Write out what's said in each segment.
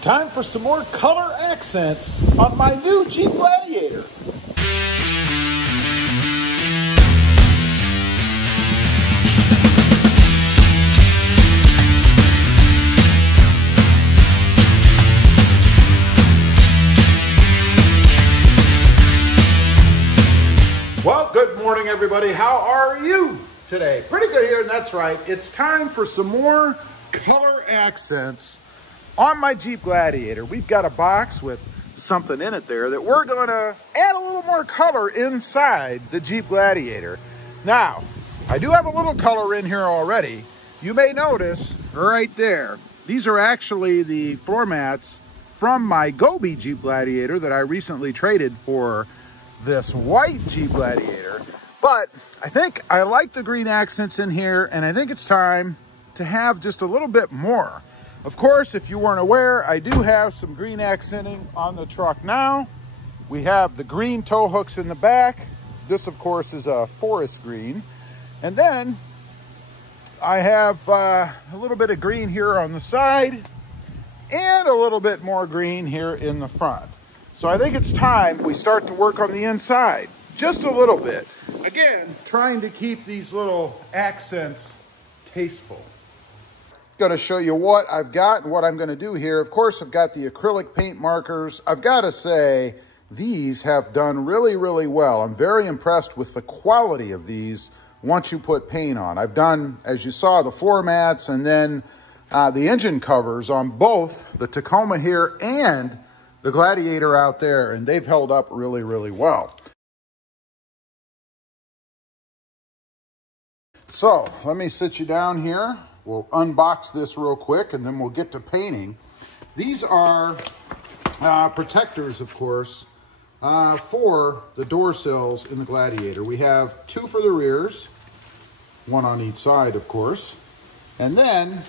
Time for some more color accents on my new Jeep Gladiator. Well, good morning, everybody. How are you today? Pretty good here, and that's right. It's time for some more color accents on my Jeep Gladiator. We've got a box with something in it there that we're going to add a little more color inside the Jeep Gladiator. Now, I do have a little color in here already. You may notice right there, these are actually the floor mats from my Gobi Jeep Gladiator that I recently traded for this white Jeep Gladiator. But I think I like the green accents in here, and I think it's time to have just a little bit more. Of course, if you weren't aware, I do have some green accenting on the truck now. We have the green tow hooks in the back. This, of course, is a forest green. And then I have a little bit of green here on the side and a little bit more green here in the front. So I think it's time we start to work on the inside, just a little bit. Again, trying to keep these little accents tasteful. Going to show you what I've got and what I'm going to do here. Of course, I've got the acrylic paint markers. I've got to say, these have done really, really well. I'm very impressed with the quality of these once you put paint on. I've done, as you saw, the floor mats and then the engine covers on both the Tacoma here and the Gladiator out there, and they've held up really, really well. So let me sit you down here. We'll unbox this real quick and then we'll get to painting. These are protectors, of course, for the door sills in the Gladiator. We have two for the rears, one on each side, of course. And then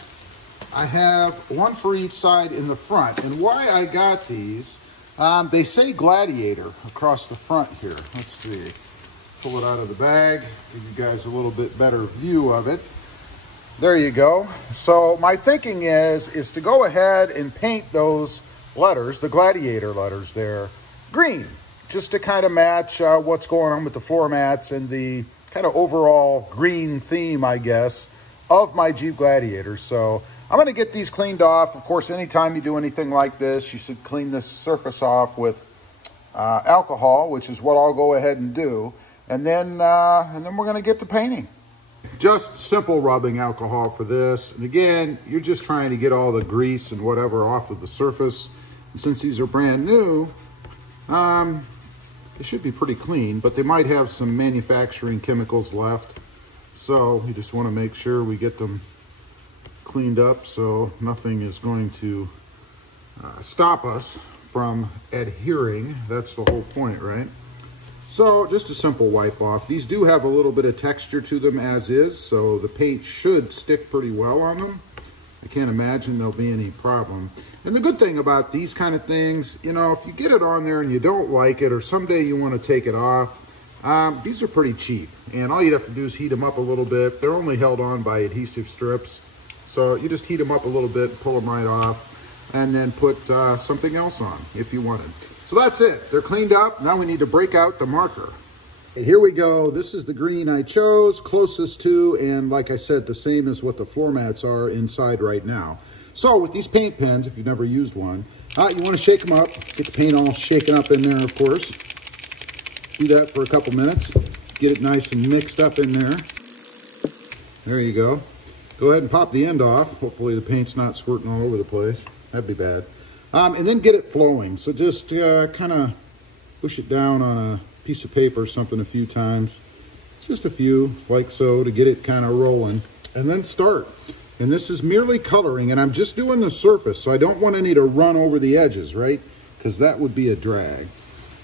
I have one for each side in the front. And why I got these, they say Gladiator across the front here. Let's see. Pull it out of the bag, give you guys a little bit better view of it. There you go. So my thinking is to go ahead and paint those letters, the Gladiator letters there, green, just to kind of match what's going on with the floor mats and the kind of overall green theme, I guess, of my Jeep Gladiator. So I'm going to get these cleaned off. Of course, anytime you do anything like this, you should clean this surface off with alcohol, which is what I'll go ahead and do. And then we're going to get to painting. Just simple rubbing alcohol for this. And again, you're just trying to get all the grease and whatever off of the surface. And since these are brand new, they should be pretty clean, but they might have some manufacturing chemicals left. So we just want to make sure we get them cleaned up so nothing is going to stop us from adhering. That's the whole point, right? So just a simple wipe off. These do have a little bit of texture to them as is, so the paint should stick pretty well on them. I can't imagine there'll be any problem. And the good thing about these kind of things, you know, if you get it on there and you don't like it, or someday you want to take it off, these are pretty cheap. And all you'd have to do is heat them up a little bit. They're only held on by adhesive strips. So you just heat them up a little bit, pull them right off, and then put something else on if you wanted. So that's it. They're cleaned up. Now we need to break out the marker. And here we go. This is the green I chose, closest to, and like I said, the same as what the floor mats are inside right now. So with these paint pens, if you've never used one, you want to shake them up, get the paint all shaken up in there, of course. Do that for a couple minutes. Get it nice and mixed up in there. There you go. Go ahead and pop the end off. Hopefully the paint's not squirting all over the place. That'd be bad. And then get it flowing. So just kind of push it down on a piece of paper or something a few times. Just a few, like so, to get it kind of rolling. And then start. And this is merely coloring, and I'm just doing the surface, so I don't want any to run over the edges, right? Because that would be a drag.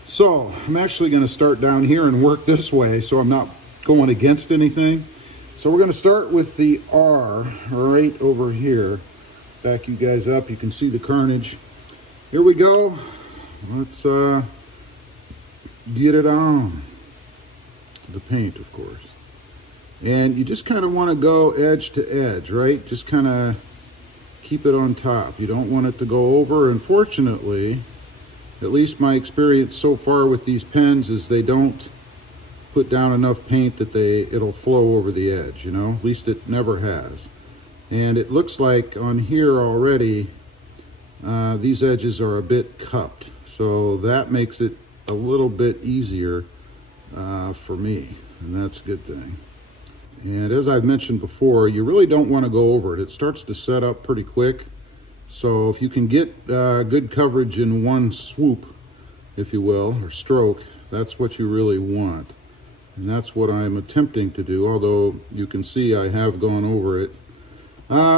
So I'm actually going to start down here and work this way so I'm not going against anything. So we're going to start with the R right over here. Back you guys up, you can see the carnage. Here we go. Let's get it on. The paint, of course. And you just kind of want to go edge to edge, right? Just kind of keep it on top. You don't want it to go over. Unfortunately, at least my experience so far with these pens is they don't put down enough paint that it'll flow over the edge, you know? At least it never has. And it looks like on here already, these edges are a bit cupped. So that makes it a little bit easier for me, and that's a good thing. And as I've mentioned before, you really don't want to go over it. It starts to set up pretty quick. So if you can get good coverage in one swoop, if you will, or stroke, that's what you really want. And that's what I'm attempting to do, although you can see I have gone over it.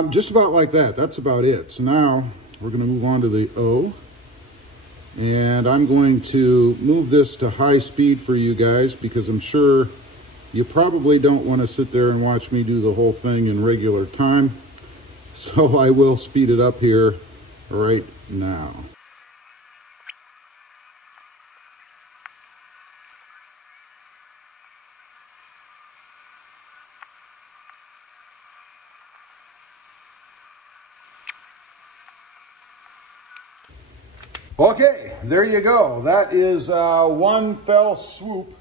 Just about like that. That's about it. So now we're going to move on to the O. And I'm going to move this to high speed for you guys because I'm sure you probably don't want to sit there and watch me do the whole thing in regular time. So I will speed it up here right now. Okay, there you go. That is one fell swoop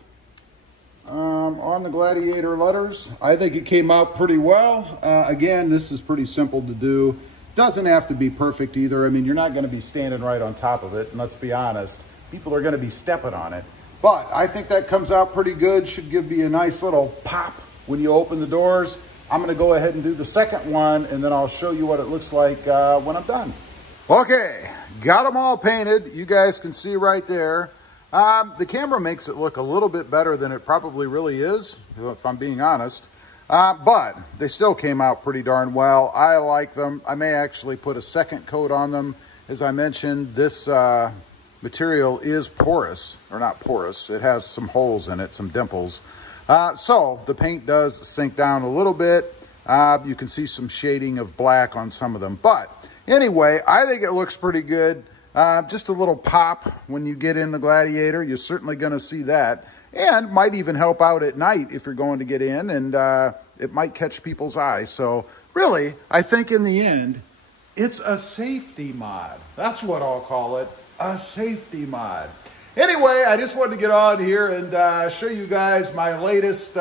on the Gladiator letters. I think it came out pretty well. Again, this is pretty simple to do. Doesn't have to be perfect either. I mean, you're not going to be standing right on top of it, and let's be honest, people are going to be stepping on it. But I think that comes out pretty good. Should give you a nice little pop when you open the doors. I'm going to go ahead and do the second one, and then I'll show you what it looks like when I'm done. Okay, got them all painted. You guys can see right there. The camera makes it look a little bit better than it probably really is, if I'm being honest. But they still came out pretty darn well. I like them. I may actually put a second coat on them. As I mentioned, this material is porous, or not porous. It has some holes in it, some dimples. So the paint does sink down a little bit. You can see some shading of black on some of them. But anyway, I think it looks pretty good. Just a little pop when you get in the Gladiator. You're certainly going to see that. And might even help out at night if you're going to get in, and it might catch people's eyes. So really, I think in the end, it's a safety mod. That's what I'll call it, a safety mod. Anyway, I just wanted to get on here and show you guys my latest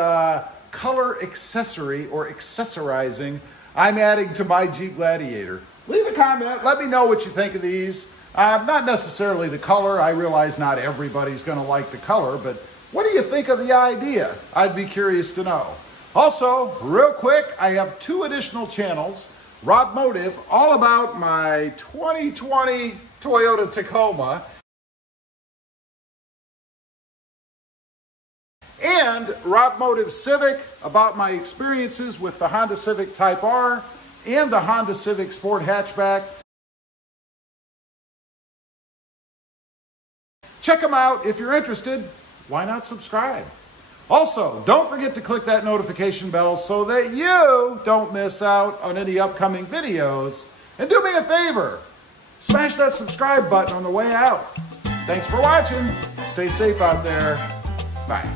color accessory or accessorizing I'm adding to my Jeep Gladiator. Leave a comment. Let me know what you think of these. Not necessarily the color. I realize not everybody's going to like the color, but what do you think of the idea? I'd be curious to know. Also, real quick, I have 2 additional channels. Rob Motive, all about my 2020 Toyota Tacoma. And Rob Motive Civic, about my experiences with the Honda Civic Type R and the Honda Civic Sport Hatchback. Check them out if you're interested. Why not subscribe? Also, don't forget to click that notification bell so that you don't miss out on any upcoming videos. And do me a favor, smash that subscribe button on the way out. Thanks for watching. Stay safe out there. Bye.